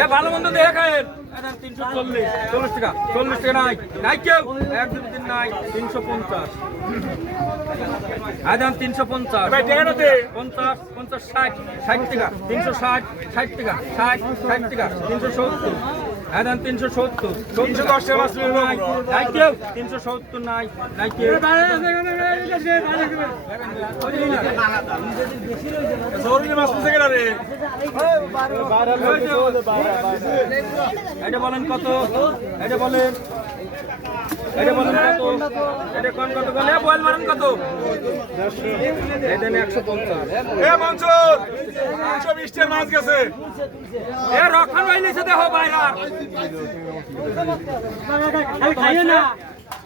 এ ভালো মন্দ দেখে খায়েন তিনশো চল্লিশ চল্লিশ টাকা চল্লিশ টাকা নাই। নাই কেউ? এক দুই নাই তিনশো পঞ্চাশ। এদান তিনশো পঞ্চাশ। পঞ্চাশ পঞ্চাশ ষাট ষাট টাকা তিনশো ষাট ষাট টাকা ষাট ষাট টাকা তিনশো সত্তর। এদান তিনশো সত্তর। তিনশো দশ নাই নাই কেউ। তিনশো সত্তর নাই নাই কেউ। এটা বলেন কত? এটা বলেন এটা বলেন কত এটা কোন কত বলে? বল মারেন কত? এটা নেই একশো পঞ্চাশ। এ রক্ষণ বাইলেছে দেখো বাইরা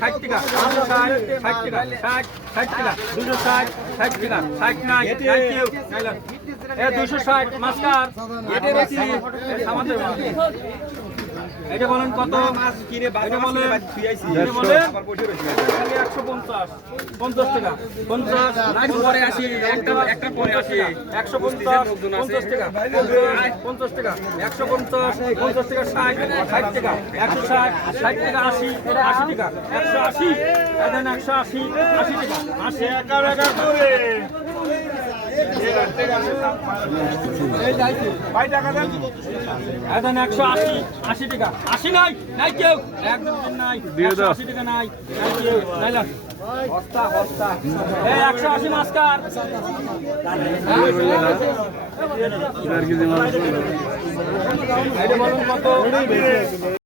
ষাট টাকা। দুশো ষাট ষাট টাকা ষাট ষাট টাকা। দুশো ষাট ষাট টাকা ষাট নাই নাই কেউ এ দুশো ষাট মাস্কার আমাদের এটা বলেন কত? এটা বলেন? এটা বলেন? খালি একশো পঞ্চাশ। পঞ্চাশ টাকা। পঞ্চাশ পরে আসি একটা একটা পরে আসি। একশো পঞ্চাশ পঞ্চাশ টাকা। পঞ্চাশ টাকা। একশো পঞ্চাশ পঞ্চাশ টাকা ষাট ষাট টাকা। একশো ষাট ষাট টাকা আশি আশি টাকা। একশো আশি এখন একশো আশি আশি টাকা। আশি এগারো এগারো করে এখন একশো আশি আশি টাকা আশি নাই নাই কেউ এক দুদিন নাই আশি টাকা আশি মাস্কার কত?